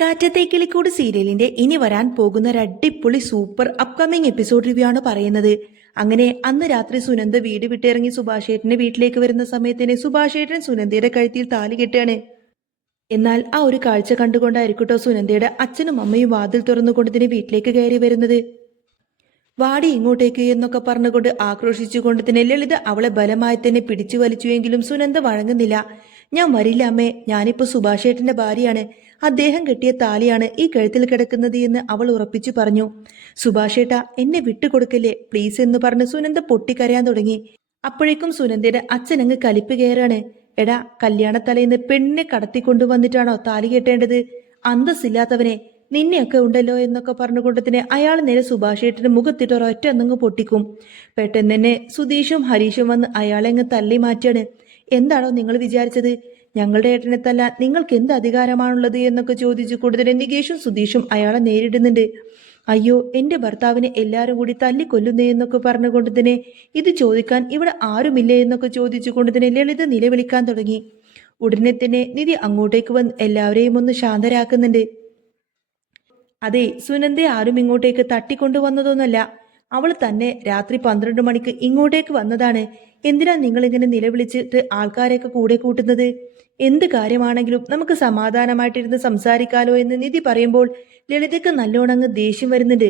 കാറ്റത്തേക്കിളിക്കൂട് സീരിയലിന്റെ ഇനി വരാൻ പോകുന്ന ഒരു അടിപൊളി സൂപ്പർ അപ്കമിങ് എപ്പിസോഡ് റിവ്യൂ ആണ് പറയുന്നത്. അങ്ങനെ അന്ന് രാത്രി സുനന്ദ വീട് വിട്ടിറങ്ങി സുഭാഷേട്ടന്റെ വീട്ടിലേക്ക് വരുന്ന സമയത്തിന് സുഭാഷേട്ടൻ സുനന്ദയുടെ കഴുത്തിൽ താലി കെട്ടുകയാണ്. എന്നാൽ ആ ഒരു കാഴ്ച കണ്ടുകൊണ്ടായിരിക്കട്ടോ സുനന്ദയുടെ അച്ഛനും അമ്മയും വാതിൽ തുറന്നുകൊണ്ട് ഇതിന് വീട്ടിലേക്ക് കയറി വരുന്നത്. വാടി ഇങ്ങോട്ടേക്ക് എന്നൊക്കെ പറഞ്ഞുകൊണ്ട് ആക്രോശിച്ചുകൊണ്ട് തന്നെ ലളിത അവളെ ബലമായി തന്നെ പിടിച്ചു വലിച്ചുവെങ്കിലും സുനന്ദ വഴങ്ങുന്നില്ല. ഞാൻ വരില്ല അമ്മേ, ഞാനിപ്പോ സുഭാഷേട്ടന്റെ ഭാര്യയാണ്, അദ്ദേഹം കെട്ടിയ താലിയാണ് ഈ കഴുത്തിൽ കിടക്കുന്നത് എന്ന് അവൾ ഉറപ്പിച്ചു പറഞ്ഞു. സുഭാഷേട്ട, എന്നെ വിട്ടുകൊടുക്കല്ലേ പ്ലീസ് എന്ന് പറഞ്ഞ് സുനന്ദ പൊട്ടിക്കരയാൻ തുടങ്ങി. അപ്പോഴേക്കും സുനന്ദയുടെ അച്ഛനങ്ങ് കലിപ്പ് കയറാണ്. എടാ, കല്യാണത്തലേന്ന് പെണ്ണിനെ കടത്തിക്കൊണ്ടുവന്നിട്ടാണോ താലി കെട്ടേണ്ടത്? അന്തസ്സില്ലാത്തവനെ, നിന്നെയൊക്കെ ഉണ്ടല്ലോ എന്നൊക്കെ പറഞ്ഞുകൊണ്ട് തന്നെ അയാൾ നേരെ സുഭാഷേട്ടന്റെ മുഖത്തിട്ട് ഒരൊറ്റ അന്നങ്ങ് പൊട്ടിക്കും. പെട്ടെന്ന് തന്നെ സുധീഷും ഹരീഷും വന്ന് അയാളെ അങ്ങ് തള്ളി മാറ്റാണ്. എന്താണോ നിങ്ങൾ വിചാരിച്ചത്? ഞങ്ങളുടെ ഏട്ടനെ തല്ലാൻ നിങ്ങൾക്ക് എന്ത് അധികാരമാണുള്ളത് എന്നൊക്കെ ചോദിച്ചു കൂടുതൽ നികേഷും സുധീഷും അയാളെ നേരിടുന്നുണ്ട്. അയ്യോ, എന്റെ ഭർത്താവിനെ എല്ലാവരും കൂടി തല്ലിക്കൊല്ലുന്നേ എന്നൊക്കെ പറഞ്ഞുകൊണ്ട് തന്നെ ഇത് ചോദിക്കാൻ ഇവിടെ ആരുമില്ലേ എന്നൊക്കെ ചോദിച്ചുകൊണ്ട് തന്നെ ലളിത നിലവിളിക്കാൻ തുടങ്ങി. ഉടനെ തന്നെ നിധി അങ്ങോട്ടേക്ക് വന്ന് എല്ലാവരെയും ഒന്ന് ശാന്തരാക്കുന്നുണ്ട്. അതെ, സുനന്ദയെ ആരും ഇങ്ങോട്ടേക്ക് തട്ടിക്കൊണ്ടുവന്നതൊന്നുമല്ല, അവൾ തന്നെ രാത്രി 12 മണിക്ക് ഇങ്ങോട്ടേക്ക് വന്നതാണ്. എന്തിനാ നിങ്ങൾ ഇങ്ങനെ നിലവിളിച്ചിട്ട് ആൾക്കാരെയൊക്കെ കൂടെ കൂട്ടുന്നത്? എന്ത് കാര്യമാണെങ്കിലും നമുക്ക് സമാധാനമായിട്ടിരുന്ന് സംസാരിക്കാലോ എന്ന് നിധി പറയുമ്പോൾ ലളിതയ്ക്ക് നല്ലോണങ്ങ് ദേഷ്യം വരുന്നുണ്ട്.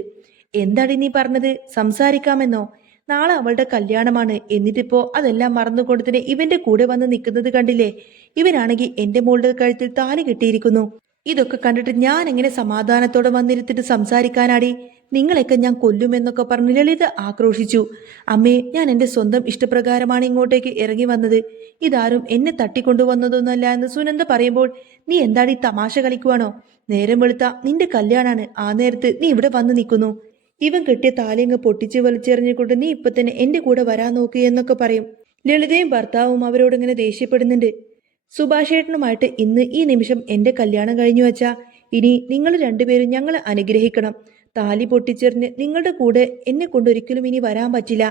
എന്താടി നീ പറഞ്ഞത്? സംസാരിക്കാമെന്നോ? നാളെ അവളുടെ കല്യാണമാണ്, എന്നിട്ടിപ്പോ അതെല്ലാം മറന്നുകൊണ്ടതിന് ഇവന്റെ കൂടെ വന്ന് നിൽക്കുന്നത് കണ്ടില്ലേ? ഇവനാണെങ്കിൽ എന്റെ മോളുടെ കഴുത്തിൽ താലി കെട്ടിയിരിക്കുന്നു. ഇതൊക്കെ കണ്ടിട്ട് ഞാൻ എങ്ങനെ സമാധാനത്തോടെ വന്നിരുത്തിട്ട് സംസാരിക്കാനാടി? നിങ്ങളെയൊക്കെ ഞാൻ കൊല്ലുമെന്നൊക്കെ പറഞ്ഞ് ലളിത ആക്രോശിച്ചു. അമ്മേ, ഞാൻ എൻ്റെ സ്വന്തം ഇഷ്ടപ്രകാരമാണ് ഇങ്ങോട്ടേക്ക് ഇറങ്ങി വന്നത്, ഇതാരും എന്നെ തട്ടിക്കൊണ്ടുവന്നതൊന്നുമല്ല എന്ന് സുനന്ദ പറയുമ്പോൾ നീ എന്താടി തമാശ കളിക്കുവാണോ? നേരം വെളുത്ത നിന്റെ കല്യാണാണ്, ആ നേരത്ത് നീ ഇവിടെ വന്ന് നിൽക്കുന്നു. ഇവൻ കെട്ടിയ താലിയങ്ങ് പൊട്ടിച്ച് വലിച്ചെറിഞ്ഞുകൊണ്ട് നീ ഇപ്പൊ തന്നെ എന്റെ കൂടെ വരാൻ നോക്കി എന്നൊക്കെ പറയും. ലളിതയും ഭർത്താവും അവരോടിങ്ങനെ ദേഷ്യപ്പെടുന്നുണ്ട്. സുഭാഷേട്ടനുമായിട്ട് ഇന്ന് ഈ നിമിഷം എന്റെ കല്യാണം കഴിഞ്ഞു വച്ചാ ഇനി നിങ്ങൾ രണ്ടുപേരും ഞങ്ങളെ അനുഗ്രഹിക്കണം. താലി പൊട്ടിച്ചെറിഞ്ഞ് നിങ്ങളുടെ കൂടെ എന്നെ കൊണ്ടൊരിക്കലും ഇനി വരാൻ പറ്റില്ല.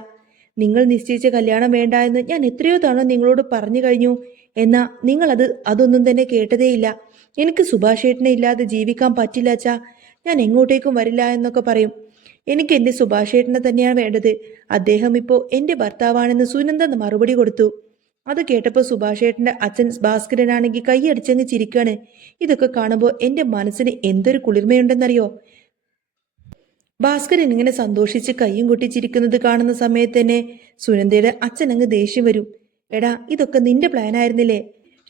നിങ്ങൾ നിശ്ചയിച്ച കല്യാണം വേണ്ട എന്ന് ഞാൻ എത്രയോ തവണ നിങ്ങളോട് പറഞ്ഞു കഴിഞ്ഞു. എന്നാ നിങ്ങൾ അതൊന്നും തന്നെ കേട്ടതേയില്ല. എനിക്ക് സുഭാഷേട്ടനെ ഇല്ലാതെ ജീവിക്കാൻ പറ്റില്ല അച്ഛാ, ഞാൻ എങ്ങോട്ടേക്കും വരില്ല എന്നൊക്കെ പറയും. എനിക്ക് എൻ്റെ സുഭാഷേട്ടനെ തന്നെയാണ് വേണ്ടത്, അദ്ദേഹം ഇപ്പോൾ എൻ്റെ ഭർത്താവാണെന്ന് സുനന്ദ മറുപടി കൊടുത്തു. അത് കേട്ടപ്പോൾ സുഭാഷേട്ടന്റെ അച്ഛൻ ഭാസ്കരനാണെങ്കിൽ കൈയടിച്ചങ്ങ് ചിരിക്കാണ്. ഇതൊക്കെ കാണുമ്പോൾ എൻ്റെ മനസ്സിന് എന്തൊരു കുളിർമയുണ്ടെന്നറിയോ? ഭാസ്കരൻ ഇങ്ങനെ സന്തോഷിച്ച് കൈയും കൊട്ടി ചിരിക്കുന്നത് കാണുന്ന സമയത്ത് തന്നെ സുനന്ദയുടെ അച്ഛനങ്ങ് ദേഷ്യം വരും. എടാ, ഇതൊക്കെ നിന്റെ പ്ലാൻ ആയിരുന്നില്ലേ?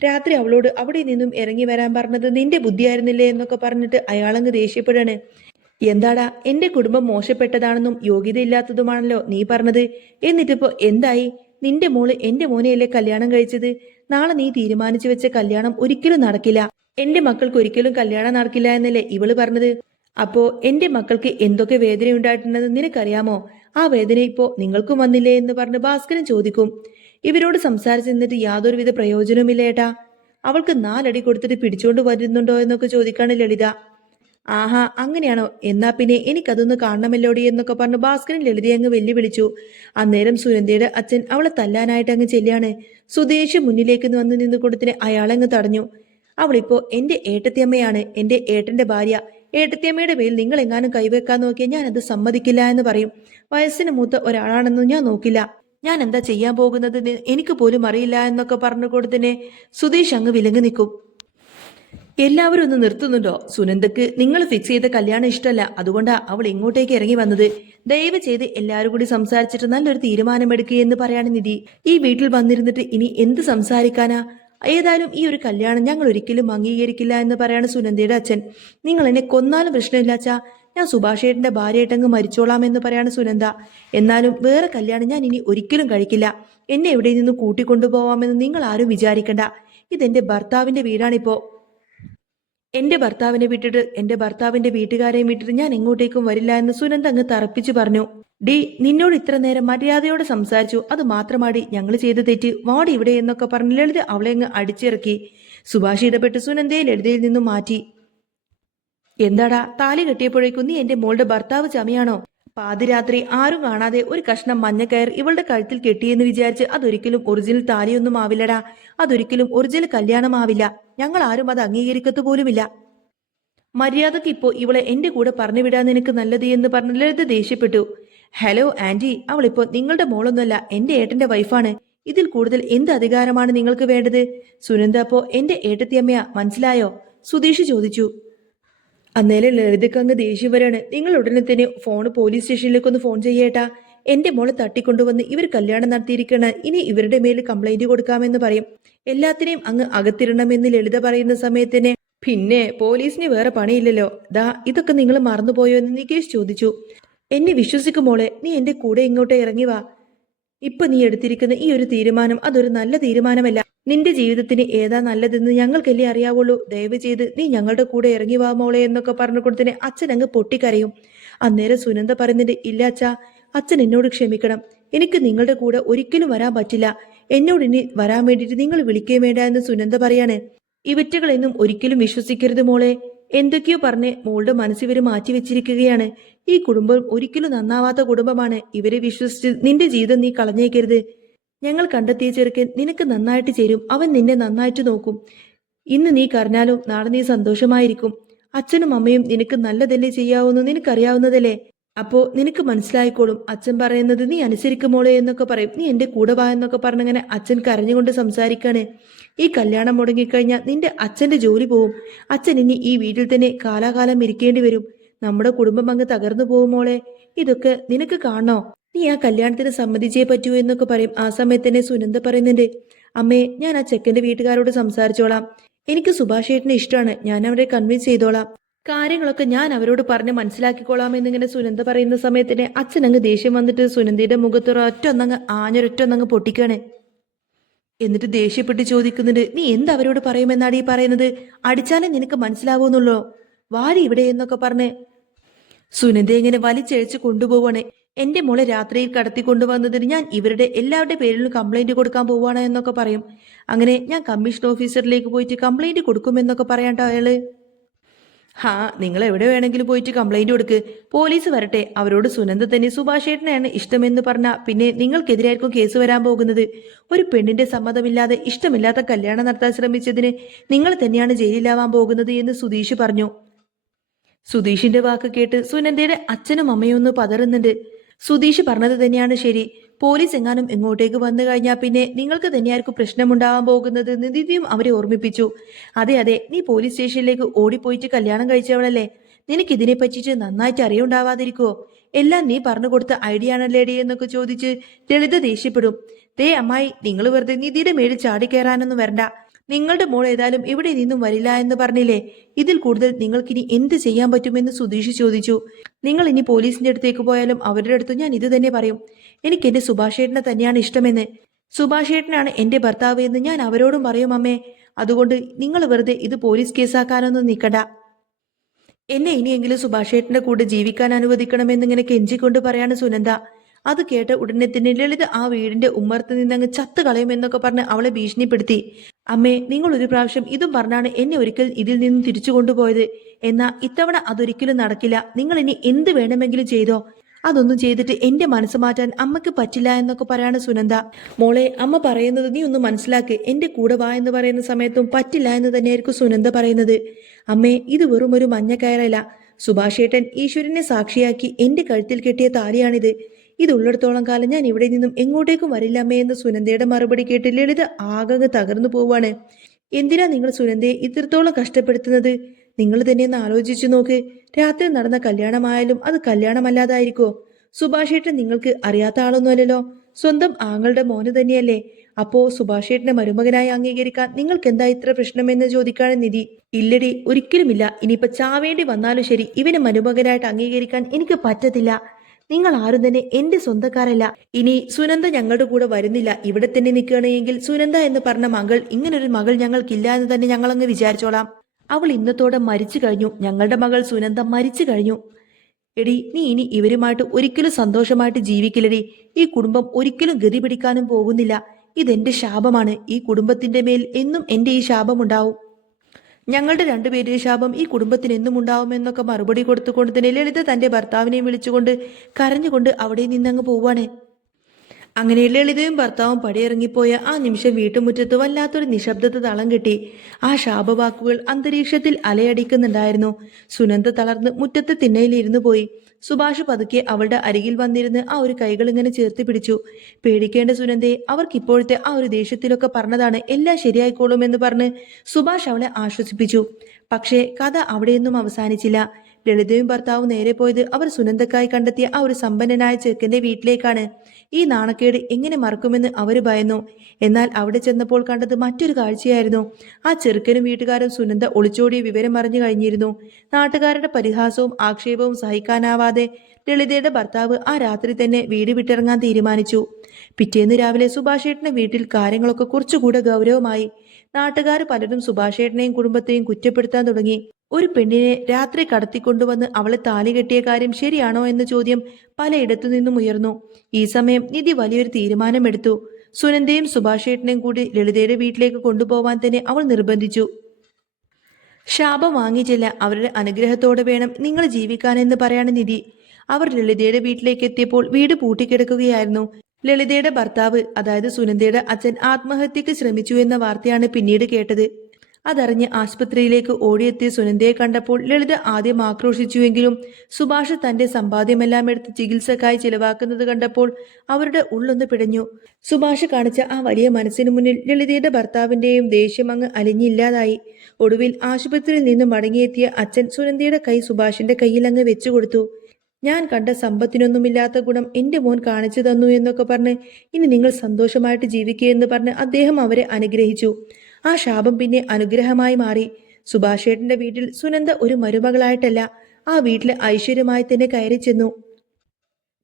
രാത്രി അവളോട് അവിടെ നിന്നും ഇറങ്ങി വരാൻ പറഞ്ഞത് നിന്റെ ബുദ്ധിയായിരുന്നില്ലേ എന്നൊക്കെ പറഞ്ഞിട്ട് അയാളങ്ങ് ദേഷ്യപ്പെടാണ്. എന്താടാ, എന്റെ കുടുംബം മോശപ്പെട്ടതാണെന്നും യോഗ്യതയില്ലാത്തതുമാണല്ലോ നീ പറഞ്ഞത്, എന്നിട്ടിപ്പോ എന്തായി? നിന്റെ മോള് എന്റെ മോനെയല്ലേ കല്യാണം കഴിച്ചത്? നാളെ നീ തീരുമാനിച്ചു വെച്ച കല്യാണം ഒരിക്കലും നടക്കില്ല. എന്റെ മക്കൾക്ക് ഒരിക്കലും കല്യാണം നടക്കില്ല എന്നല്ലേ ഇവള് പറഞ്ഞത്? അപ്പോ എന്റെ മക്കൾക്ക് എന്തൊക്കെ വേദന ഉണ്ടായിട്ടുണ്ടെന്ന് നിനക്കറിയാമോ? ആ വേദന ഇപ്പോ നിങ്ങൾക്കും വന്നില്ലേ എന്ന് പറഞ്ഞ് ഭാസ്കരൻ ചോദിക്കും. ഇവരോട് സംസാരിച്ച് നിന്നിട്ട് യാതൊരുവിധ പ്രയോജനവുമില്ല ഏട്ടാ. അവൾക്ക് 4 അടി കൊടുത്തിട്ട് പിടിച്ചോണ്ട് വരുന്നുണ്ടോ എന്നൊക്കെ ചോദിക്കാണ് ലളിത. ആഹാ, അങ്ങനെയാണോ? എന്നാ പിന്നെ എനിക്കതൊന്ന് കാണണമല്ലോടി എന്നൊക്കെ പറഞ്ഞു ഭാസ്കരൻ ലളിതയെ അങ്ങ് വെല്ലുവിളിച്ചു. അന്നേരം സുനന്ദയുടെ അച്ഛൻ അവളെ തല്ലാനായിട്ട് അങ്ങ് ചെല്ലാണ്. സുദേശ് മുന്നിലേക്ക് വന്ന് നിന്നുകൊണ്ട് തന്നെ അയാളങ്ങ് തടഞ്ഞു. അവളിപ്പോ എന്റെ ഏട്ടത്തിയമ്മയാണ്, എന്റെ ഏട്ടന്റെ ഭാര്യ. ഏട്ടത്തിയമ്മയുടെ മേൽ നിങ്ങൾ എങ്ങാനും കൈവെക്കാൻ നോക്കിയാൽ ഞാൻ അത് സമ്മതിക്കില്ല എന്ന് പറയും. വയസ്സിന് മൂത്ത ഒരാളാണെന്നും ഞാൻ നോക്കില്ല. ഞാൻ എന്താ ചെയ്യാൻ പോകുന്നത് എനിക്ക് പോലും അറിയില്ല എന്നൊക്കെ പറഞ്ഞുകൊണ്ട് തന്നെ സുധീഷ് അങ്ങ് വിലങ്ങി നിൽക്കും. എല്ലാവരും ഒന്ന് നിർത്തുന്നുണ്ടോ? സുനന്ദക്ക് നിങ്ങൾ ഫിക്സ് ചെയ്ത കല്യാണം ഇഷ്ടമല്ല, അതുകൊണ്ടാ അവൾ ഇങ്ങോട്ടേക്ക് ഇറങ്ങി വന്നത്. ദയവ് ചെയ്ത് എല്ലാവരും കൂടി സംസാരിച്ചിട്ട് നല്ലൊരു തീരുമാനമെടുക്കുക എന്ന് പറയാണ് നിധി. ഈ വീട്ടിൽ വന്നിരുന്നിട്ട് ഇനി എന്ത് സംസാരിക്കാനാ? ഏതായാലും ഈ ഒരു കല്യാണം ഞങ്ങൾ ഒരിക്കലും അംഗീകരിക്കില്ല എന്ന് പറയാണ് സുനന്ദയുടെ അച്ഛൻ. നിങ്ങൾ എന്നെ കൊന്നാലും പ്രശ്നമില്ല അച്ഛാ, ഞാൻ സുഭാഷേട്ടന്റെ ഭാര്യയായിട്ടങ്ങ് മരിച്ചോളാം എന്ന് പറയാണ് സുനന്ദ. എന്നാലും വേറെ കല്യാണം ഞാൻ ഇനി ഒരിക്കലും കഴിക്കില്ല. എന്നെ എവിടെ നിന്ന് കൂട്ടിക്കൊണ്ടുപോവാമെന്ന് നിങ്ങൾ ആരും വിചാരിക്കണ്ട. ഇതെന്റെ ഭർത്താവിന്റെ വീടാണിപ്പോ. എന്റെ ഭർത്താവിനെ വിട്ടിട്ട് എന്റെ ഭർത്താവിന്റെ വീട്ടുകാരെയും വിട്ടിട്ട് ഞാൻ എങ്ങോട്ടേക്കും വരില്ല എന്ന് സുനന്ദ അങ്ങ് തറപ്പിച്ചു പറഞ്ഞു. ഡി, നിന്നോട് ഇത്ര നേരം മര്യാദയോടെ സംസാരിച്ചു, അത് മാത്രമാടി ഞങ്ങൾ ചെയ്ത തെറ്റ്, വാടി ഇവിടെ എന്നൊക്കെ പറഞ്ഞ് ലളിത അവളെ അങ്ങ് അടിച്ചിറക്കി. സുഭാഷ് ഇടപെട്ട് സുനന്ദയെ ലളിതയിൽ നിന്നും മാറ്റി. എന്താടാ, താലി കെട്ടിയപ്പോഴേക്കും നീ എന്റെ മോളുടെ ഭർത്താവ് ചമയാണോ? പാതിരാത്രി ആരും കാണാതെ ഒരു കഷ്ണം മഞ്ഞക്കയർ ഇവളുടെ കഴുത്തിൽ കെട്ടിയെന്ന് വിചാരിച്ച് അതൊരിക്കലും ഒറിജിനൽ താലിയൊന്നും ആവില്ലടാ. അതൊരിക്കലും ഒറിജിനൽ കല്യാണമാവില്ല. ഞങ്ങൾ ആരും അത് അംഗീകരിക്കത്തു പോലുമില്ല. മര്യാദക്ക് ഇപ്പോൾ ഇവളെ എന്റെ കൂടെ പറഞ്ഞു വിടാൻ നിനക്ക് നല്ലത് എന്ന് പറഞ്ഞ ലളിത ദേഷ്യപ്പെട്ടു. ഹലോ ആന്റി, അവളിപ്പോ നിങ്ങളുടെ മോളൊന്നുമല്ല, എന്റെ ഏട്ടന്റെ വൈഫാണ്. ഇതിൽ കൂടുതൽ എന്ത് അധികാരമാണ് നിങ്ങൾക്ക് വേണ്ടത്? സുനന്ദ അപ്പോ എന്റെ ഏട്ടത്തിയമ്മയാ, മനസ്സിലായോ? സുധീഷ് ചോദിച്ചു. അന്നേരം ലളിതക്ക് അങ്ങ് ദേഷ്യം വരാണ്. നിങ്ങൾ ഉടനെ തന്നെ പോലീസ് സ്റ്റേഷനിലേക്കൊന്ന് ഫോൺ ചെയ്യേട്ടാ. എന്റെ മോളെ തട്ടിക്കൊണ്ടുവന്ന് ഇവർ കല്യാണം നടത്തിയിരിക്കണ, ഇനി ഇവരുടെ മേൽ കംപ്ലൈന്റ് കൊടുക്കാമെന്ന് പറയും. എല്ലാത്തിനെയും അങ്ങ് അകത്തിടണമെന്ന് ലളിത പറയുന്ന സമയത്തിന് പിന്നെ പോലീസിന് വേറെ പണിയില്ലല്ലോ. ദാ ഇതൊക്കെ നിങ്ങൾ മറന്നുപോയോ എന്ന് നികേഷ് ചോദിച്ചു. എന്നെ വിശ്വസിക്കുമോളെ, നീ എന്റെ കൂടെ ഇങ്ങോട്ട് ഇറങ്ങി വാ. ഇപ്പൊ നീ എടുത്തിരിക്കുന്ന ഈ ഒരു തീരുമാനം അതൊരു നല്ല തീരുമാനമല്ല. നിന്റെ ജീവിതത്തിന് ഏതാ നല്ലതെന്ന് ഞങ്ങൾക്കല്ലേ അറിയാവുള്ളൂ. ദയവ് ചെയ്ത് നീ ഞങ്ങളുടെ കൂടെ ഇറങ്ങി വാ മോളെ എന്നൊക്കെ പറഞ്ഞുകൊണ്ട് തന്നെ അച്ഛൻ അങ്ങ് പൊട്ടിക്കരയും. അന്നേരം സുനന്ദ പറയുന്നുണ്ട്, ഇല്ല അച്ഛാ, അച്ഛൻ എന്നോട് ക്ഷമിക്കണം. എനിക്ക് നിങ്ങളുടെ കൂടെ ഒരിക്കലും വരാൻ പറ്റില്ല. എന്നോട് ഇനി വരാൻ വേണ്ടിയിട്ട് നിങ്ങൾ വിളിക്കുകയും വേണ്ട എന്ന് സുനന്ദ പറയാണ്. ഇവറ്റകളെന്നും ഒരിക്കലും വിശ്വസിക്കരുത് മോളെ. എന്തൊക്കെയോ പറഞ്ഞ് മോളുടെ മനസ്സിവര് മാറ്റി വെച്ചിരിക്കുകയാണ്. ഈ കുടുംബം ഒരിക്കലും നന്നാവാത്ത കുടുംബമാണ്. ഇവരെ വിശ്വസിച്ച് നിന്റെ ജീവിതം നീ കളഞ്ഞേക്കരുത്. ഞങ്ങൾ കണ്ടെത്തിയ ചെറുക്കൻ നിനക്ക് നന്നായിട്ട് ചേരും. അവൻ നിന്നെ നന്നായിട്ട് നോക്കും. ഇന്ന് നീ കരഞ്ഞാലും നാളെ നീ സന്തോഷമായിരിക്കും. അച്ഛനും അമ്മയും നിനക്ക് നല്ലതല്ലേ ചെയ്യാവൂന്ന് നിനക്കറിയാവുന്നതല്ലേ. അപ്പോ നിനക്ക് മനസ്സിലായിക്കോളും. അച്ഛൻ പറയുന്നത് നീ അനുസരിക്കുമോളെ എന്നൊക്കെ പറയും. നീ എന്റെ കൂടെ വാ എന്നൊക്കെ പറഞ്ഞങ്ങനെ അച്ഛൻ കരഞ്ഞുകൊണ്ട് സംസാരിക്കാണ്. ഈ കല്യാണം മുടങ്ങിക്കഴിഞ്ഞാൽ നിന്റെ അച്ഛന്റെ ജോലി പോവും. അച്ഛൻ ഇനി ഈ വീട്ടിൽ തന്നെ കാലാകാലം ഇരിക്കേണ്ടി വരും. നമ്മുടെ കുടുംബം അങ്ങ് തകർന്നു പോകും മോളെ. ഇതൊക്കെ നിനക്ക് കാണണോ? നീ ആ കല്യാണത്തിന് സമ്മതിച്ചേ പറ്റൂ എന്നൊക്കെ പറയും. ആ സമയത്ത് തന്നെ സുനന്ദ പറയുന്നുണ്ട്, അമ്മേ, ഞാൻ ആ ചെക്കന്റെ വീട്ടുകാരോട് സംസാരിച്ചോളാം. എനിക്ക് സുഭാഷ് ഏട്ടനെ ഇഷ്ടമാണ്. ഞാൻ അവരെ കൺവിൻസ് ചെയ്തോളാം. കാര്യങ്ങളൊക്കെ ഞാൻ അവരോട് പറഞ്ഞ് മനസ്സിലാക്കിക്കോളാം എന്നിങ്ങനെ സുനന്ദ പറയുന്ന സമയത്തിന് അച്ഛനങ്ങ് ദേഷ്യം വന്നിട്ട് സുനന്ദയുടെ മുഖത്തൊരൊറ്റൊന്നങ്ങ് ആഞ്ഞൊരൊറ്റൊന്നങ്ങ് പൊട്ടിക്കാണ്. എന്നിട്ട് ദേഷ്യപ്പെട്ട് ചോദിക്കുന്നുണ്ട്, നീ എന്ത് അവരോട് പറയുമെന്നാണ് ഈ പറയുന്നത്? അടിച്ചാലേ നിനക്ക് മനസ്സിലാവുന്നുള്ളോ? വാരി ഇവിടെ എന്നൊക്കെ പറഞ്ഞ് സുനന്ദ ഇങ്ങനെ വലിച്ചഴിച്ച് കൊണ്ടുപോവാണ്. എന്റെ മോളെ രാത്രിയിൽ കടത്തിക്കൊണ്ടുവന്നതിന് ഞാൻ ഇവരുടെ എല്ലാവരുടെ പേരിലും കംപ്ലൈന്റ് കൊടുക്കാൻ പോവാണ് എന്നൊക്കെ പറയും. അങ്ങനെ ഞാൻ കമ്മീഷൻ ഓഫീസറിലേക്ക് പോയിട്ട് കംപ്ലൈന്റ് കൊടുക്കുമെന്നൊക്കെ പറയാട്ടോ അയാള്. ഹാ, നിങ്ങൾ എവിടെ വേണമെങ്കിലും പോയിട്ട് കംപ്ലൈന്റ് കൊടുക്ക്. പോലീസ് വരട്ടെ. അവരോട് സുനന്ദ തന്നെ സുഭാഷ് ഏട്ടനെയാണ് ഇഷ്ടമെന്ന് പറഞ്ഞാൽ പിന്നെ നിങ്ങൾക്കെതിരായിരിക്കും കേസ് വരാൻ പോകുന്നത്. ഒരു പെണ്ണിന്റെ സമ്മതമില്ലാതെ ഇഷ്ടമില്ലാത്ത കല്യാണം നടത്താൻ ശ്രമിച്ചതിന് നിങ്ങൾ തന്നെയാണ് ജയിലിലാവാൻ പോകുന്നത് എന്ന് സുധീഷ് പറഞ്ഞു. സുധീഷിന്റെ വാക്ക് കേട്ട് സുനന്ദയുടെ അച്ഛനും അമ്മയും ഒന്ന് പതറുന്നുണ്ട്. സുധീഷ് പറഞ്ഞത് തന്നെയാണ് ശരി. പോലീസ് എങ്ങാനും ഇങ്ങോട്ടേക്ക് വന്നു കഴിഞ്ഞാൽ പിന്നെ നിങ്ങൾക്ക് തന്നെയായിരിക്കും പ്രശ്നമുണ്ടാവാൻ പോകുന്നത് എന്ന് നിധിയും അവരെ ഓർമ്മിപ്പിച്ചു. അതെ അതെ, നീ പോലീസ് സ്റ്റേഷനിലേക്ക് ഓടിപ്പോയിട്ട് കല്യാണം കഴിച്ചവളല്ലേ. നിനക്ക് ഇതിനെ പറ്റിയിട്ട് നന്നായിട്ട് അറിയുണ്ടാവാതിരിക്കുവോ? എല്ലാം നീ പറഞ്ഞു കൊടുത്ത ഐഡിയ ആണല്ലേടി എന്നൊക്കെ ചോദിച്ച് ലളിത ദേഷ്യപ്പെടും. ദേ അമ്മായി, നിങ്ങൾ വെറുതെ നിധിയുടെ മേളിൽ ചാടിക്കയറാനൊന്നും വരണ്ട. നിങ്ങളുടെ മോൾ ഏതായാലും ഇവിടെ നിന്നും വരില്ല എന്ന് പറഞ്ഞില്ലേ. ഇതിൽ കൂടുതൽ നിങ്ങൾക്കിനി എന്ത് ചെയ്യാൻ പറ്റുമെന്ന് സുധീഷ് ചോദിച്ചു. നിങ്ങൾ ഇനി പോലീസിന്റെ അടുത്തേക്ക് പോയാലും അവരുടെ അടുത്ത് ഞാൻ ഇത് തന്നെ പറയും. എനിക്ക് എന്റെ സുഭാഷ് ഏട്ടനെ തന്നെയാണ് ഇഷ്ടമെന്ന്. സുഭാഷ് ഏട്ടനാണ് എന്റെ ഭർത്താവ് എന്ന് ഞാൻ അവരോടും പറയും അമ്മേ. അതുകൊണ്ട് നിങ്ങൾ വെറുതെ ഇത് പോലീസ് കേസാക്കാനൊന്നും നിൽക്കണ്ട. എന്നെ ഇനിയെങ്കിലും സുഭാഷ് ഏട്ടന്റെ കൂടെ ജീവിക്കാൻ അനുവദിക്കണമെന്നിങ്ങനെ കെഞ്ചിക്കൊണ്ട് പറയാണ് സുനന്ദ. അത് കേട്ട ഉടനെ തന്നെ ലളിത ആ വീടിന്റെ ഉമ്മർത്ത് നിന്നങ്ങ് ചത്ത് കളയുമെന്നൊക്കെ പറഞ്ഞ് അവളെ ഭീഷണിപ്പെടുത്തി. അമ്മേ, നിങ്ങൾ ഒരു പ്രാവശ്യം ഇതും പറഞ്ഞാണ് എന്നെ ഒരിക്കൽ ഇതിൽ നിന്നും തിരിച്ചു കൊണ്ടുപോയത്. എന്നാ ഇത്തവണ അതൊരിക്കലും നടക്കില്ല. നിങ്ങൾ ഇനി എന്ത് വേണമെങ്കിലും ചെയ്തോ. അതൊന്നും ചെയ്തിട്ട് എന്റെ മനസ്സ് മാറ്റാൻ അമ്മയ്ക്ക് പറ്റില്ല എന്നൊക്കെ പറയാണ് സുനന്ദ. മോളെ, അമ്മ പറയുന്നത് നീ ഒന്ന് മനസ്സിലാക്ക്. എന്റെ കൂടെ വാ എന്ന് പറയുന്ന സമയത്തും പറ്റില്ല എന്ന് തന്നെയായിരിക്കും സുനന്ദ പറയുന്നത്. അമ്മേ, ഇത് വെറും ഒരു മഞ്ഞക്കയറല്ല. സുഭാഷ് ഏട്ടൻ ഈശ്വരനെ സാക്ഷിയാക്കി എന്റെ കഴുത്തിൽ കെട്ടിയ താലിയാണിത്. ഇതുള്ളിടത്തോളം കാലം ഞാൻ ഇവിടെ നിന്നും എങ്ങോട്ടേക്കും വരില്ല അമ്മേ എന്ന് സുനന്ദയുടെ മറുപടി കേട്ട് ലളിത ആകെ തകർന്നു പോവാണ്. എന്തിനാ നിങ്ങൾ സുനന്ദയെ ഇത്രത്തോളം കഷ്ടപ്പെടുത്തുന്നത്? നിങ്ങൾ തന്നെ ഒന്ന് ആലോചിച്ചു നോക്ക്. രാത്രി നടന്ന കല്യാണമായാലും അത് കല്യാണമല്ലാതായിരിക്കോ? സുഭാഷ് ഏട്ടൻ നിങ്ങൾക്ക് അറിയാത്ത ആളൊന്നുമല്ലല്ലോ. സ്വന്തം ആങ്ങളുടെ മോന് തന്നെയല്ലേ. അപ്പോ സുഭാഷ് ഏട്ടനെ മരുമകനായി അംഗീകരിക്കാൻ നിങ്ങൾക്ക് എന്താ ഇത്ര പ്രശ്നമെന്ന് ചോദിക്കാണ് നിധി. ഇല്ലടി, ഒരിക്കലുമില്ല. ഇനിയിപ്പൊ ചാവേണ്ടി വന്നാലും ശരി, ഇവനെ മരുമകനായിട്ട് അംഗീകരിക്കാൻ എനിക്ക് പറ്റത്തില്ല. നിങ്ങൾ ആരും തന്നെ എന്റെ സ്വന്തക്കാരല്ല. ഇനി സുനന്ദ ഞങ്ങളുടെ കൂടെ വരുന്നില്ല, ഇവിടെ തന്നെ നിൽക്കുകയാണെങ്കിൽ സുനന്ദ എന്ന് പറഞ്ഞ മകൾ, ഇങ്ങനൊരു മകൾ ഞങ്ങൾക്കില്ല എന്ന് തന്നെ ഞങ്ങളങ്ങ് വിചാരിച്ചോളാം. അവൾ ഇന്നത്തോടെ മരിച്ചു കഴിഞ്ഞു. ഞങ്ങളുടെ മകൾ സുനന്ദ മരിച്ചു കഴിഞ്ഞു. എടി, നീ ഇനി ഇവരുമായിട്ട് ഒരിക്കലും സന്തോഷമായിട്ട് ജീവിക്കില്ലടി. ഈ കുടുംബം ഒരിക്കലും ഗതി പിടിക്കാനും പോകുന്നില്ല. ഇതെന്റെ ശാപമാണ്. ഈ കുടുംബത്തിന്റെ മേൽ എന്നും എന്റെ ഈ ശാപം ഉണ്ടാവും. ഞങ്ങളുടെ രണ്ടുപേരുടെ ശാപം ഈ കുടുംബത്തിന് എന്നും ഉണ്ടാവുമെന്നൊക്കെ മറുപടി കൊടുത്തുകൊണ്ട് തന്നെ ലളിത തന്റെ ഭർത്താവിനെയും വിളിച്ചുകൊണ്ട് കരഞ്ഞുകൊണ്ട് അവിടെ നിന്നങ്ങ് പോവാണ്. അങ്ങനെ ലളിതയും ഭർത്താവും പടിയിറങ്ങിപ്പോയ ആ നിമിഷം വീട്ടുമുറ്റത്ത് വല്ലാത്തൊരു നിശബ്ദത തളം കെട്ടി. ആ ശാപവാക്കുകൾ അന്തരീക്ഷത്തിൽ അലയടിക്കുന്നുണ്ടായിരുന്നു. സുനന്ദ തളർന്ന് മുറ്റത്ത് തിണ്ണയിലിരുന്നു പോയി. സുഭാഷ് പതുക്കെ അവളുടെ അരികിൽ വന്നിരുന്ന് ആ ഒരു കൈകൾ ഇങ്ങനെ ചേർത്ത് പിടിച്ചു. പേടിക്കേണ്ട സുനന്ദയെ, അവർക്കിപ്പോഴത്തെ ആ ഒരു ദേഷ്യത്തിലൊക്കെ പറഞ്ഞതാണ് എല്ലാം ശരിയായിക്കോളും എന്ന് പറഞ്ഞ് സുഭാഷ് അവളെ ആശ്വസിപ്പിച്ചു. പക്ഷേ കഥ അവിടെയൊന്നും അവസാനിച്ചില്ല. ലളിതയും ഭർത്താവും നേരെ പോയത് അവർ സുനന്ദക്കായി കണ്ടെത്തിയ ആ ഒരു സമ്പന്നനായ ചെറുക്കന്റെ വീട്ടിലേക്കാണ്. ഈ നാണക്കേട് എങ്ങനെ മറക്കുമെന്ന് അവർ ഭയന്നു. എന്നാൽ അവിടെ ചെന്നപ്പോൾ കണ്ടത് മറ്റൊരു കാഴ്ചയായിരുന്നു. ആ ചെറുക്കനും വീട്ടുകാരും സുനന്ദ ഒളിച്ചോടിയ വിവരം അറിഞ്ഞു കഴിഞ്ഞിരുന്നു. നാട്ടുകാരുടെ പരിഹാസവും ആക്ഷേപവും സഹിക്കാനാവാതെ ലളിതയുടെ ഭർത്താവ് ആ രാത്രി തന്നെ വീട് വിട്ടിറങ്ങാൻ തീരുമാനിച്ചു. പിറ്റേന്ന് രാവിലെ സുഭാഷേട്ടന്റെ വീട്ടിൽ കാര്യങ്ങളൊക്കെ കുറച്ചുകൂടെ ഗൗരവമായി. നാട്ടുകാർ പലരും സുഭാഷേട്ടനെയും കുടുംബത്തെയും കുറ്റപ്പെടുത്താൻ തുടങ്ങി. ഒരു പെണ്ണിനെ രാത്രി കടത്തിക്കൊണ്ടുവന്ന് അവളെ താലി കെട്ടിയ കാര്യം ശരിയാണോ എന്ന ചോദ്യം പലയിടത്തു നിന്നും ഉയർന്നു. ഈ സമയം നിധി വലിയൊരു തീരുമാനമെടുത്തു. സുനന്ദയും സുഭാഷേട്ടനെയും കൂടി ലളിതയുടെ വീട്ടിലേക്ക് കൊണ്ടുപോവാൻ തന്നെ അവൾ നിർബന്ധിച്ചു. ശാപം വാങ്ങിച്ചില്ല, അവരുടെ അനുഗ്രഹത്തോടെ വേണം നിങ്ങൾ ജീവിക്കാനെന്ന് പറയാണ് നിധി. അവർ ലളിതയുടെ വീട്ടിലേക്ക് എത്തിയപ്പോൾ വീട് പൂട്ടിക്കിടക്കുകയായിരുന്നു. ലളിതയുടെ ഭർത്താവ്, അതായത് സുനന്ദയുടെ അച്ഛൻ, ആത്മഹത്യക്ക് ശ്രമിച്ചു എന്ന വാർത്തയാണ് പിന്നീട് കേട്ടത്. അതറിഞ്ഞ് ആശുപത്രിയിലേക്ക് ഓടിയെത്തിയ സുനന്ദയെ കണ്ടപ്പോൾ ലളിത ആദ്യം ആക്രോശിച്ചുവെങ്കിലും സുഭാഷ് തന്റെ സമ്പാദ്യമെല്ലാം എടുത്ത് ചികിത്സക്കായി ചിലവാക്കുന്നത് കണ്ടപ്പോൾ അവരുടെ ഉള്ളൊന്ന് പിടഞ്ഞു. സുഭാഷ് കാണിച്ച ആ വലിയ മനസ്സിനു മുന്നിൽ ലളിതയുടെ ഭർത്താവിന്റെയും ദേഷ്യം അങ്ങ് അലിഞ്ഞില്ലാതായി. ഒടുവിൽ ആശുപത്രിയിൽ നിന്ന് മടങ്ങിയെത്തിയ അച്ഛൻ സുനന്ദയുടെ കൈ സുഭാഷിന്റെ കയ്യിൽ അങ്ങ് വെച്ചുകൊടുത്തു. ഞാൻ കണ്ട സമ്പത്തിനൊന്നുമില്ലാത്ത ഗുണം എന്റെ മോൻ കാണിച്ചു തന്നു എന്നൊക്കെ പറഞ്ഞ് ഇനി നിങ്ങൾ സന്തോഷമായിട്ട് ജീവിക്കുക എന്ന് പറഞ്ഞ് അദ്ദേഹം അവരെ അനുഗ്രഹിച്ചു. ആ ശാപം പിന്നെ അനുഗ്രഹമായി മാറി. സുഭാഷേട്ടന്റെ വീട്ടിൽ സുനന്ദ ഒരു മരുമകളായിട്ടല്ല, ആ വീട്ടിലെ ഐശ്വര്യമായി തന്നെ കയറി ചെന്നു.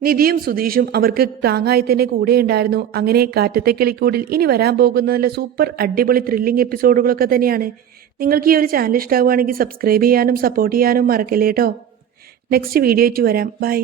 നിധിയും സുധീഷും അവർക്ക് താങ്ങായി തന്നെ കൂടെ ഉണ്ടായിരുന്നു. അങ്ങനെ കാറ്റത്തെ കിളിക്കൂടിൽ ഇനി വരാൻ പോകുന്ന നല്ല സൂപ്പർ അടിപൊളി ത്രില്ലിംഗ് എപ്പിസോഡുകളൊക്കെ തന്നെയാണ്. നിങ്ങൾക്ക് ഈ ഒരു ചാനൽ ഇഷ്ടമാവുകയാണെങ്കിൽ സബ്സ്ക്രൈബ് ചെയ്യാനും സപ്പോർട്ട് ചെയ്യാനും മറക്കല്ലേ കേട്ടോ. നെക്സ്റ്റ് വീഡിയോ ആയിട്ട് വരാം. ബൈ.